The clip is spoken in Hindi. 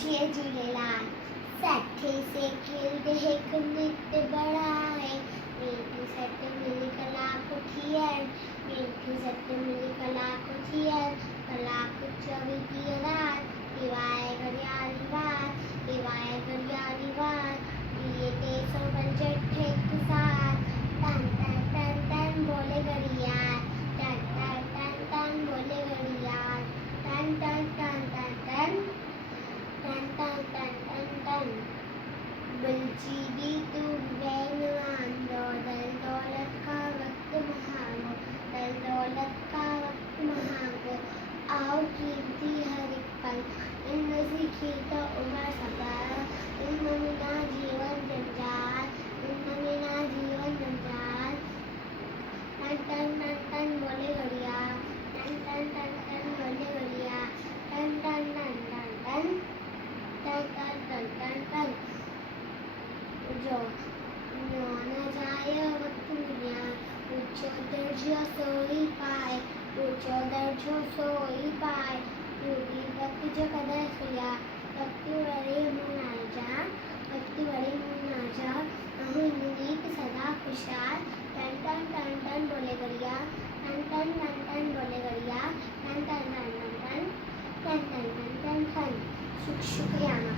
जय झूलेलाल। सठे से खेल हिकु नित बड़ाए, मीठी सट मिली कलाक थियण, मीठी सट मिली कलाक थियण, कलाक 24 ॾींहं राति, रिवाए घड़ियाली रात, रिवाए घड़ियाली रात, ॾींहं 365 हिकु साथ, टन टन टन टन बोले घड़ियाल, टन टन टन टन बोले घड़ियाल, टन टन टन टन टन टन टन टन टन टन। बलचीदी तू बेनवान दो, दल दौलत का वक्त महांगो, दल दौलत का वक्त महांगो, आओ कीमती हर एक पल, इनमें से खिलता उम्र सफर, इनमें मिला जीवन जंजाल, इनमें मिला जीवन जंजाल। टन टन टन टन बोले घड़ियाल, टन टन टन टन बोले घड़ियाल, टन टन टन टन टन टन टन टन टन टन। जो न जाए वक्त दुनिया, ऊंचो दर्जो सोई पाए, ऊंचो दर्जो सोई पाए, यूं वक्त जो कदर किया, वक्त बड़े मुना जा, वक्त बड़े मुना जा, अहू नीक सदा खुशहाल। टन टन टन टन बोले घड़िया, टन टन टन टन बोले घड़िया, टन टन टन टन टन टन टन टन टन टन। शुक्रिया।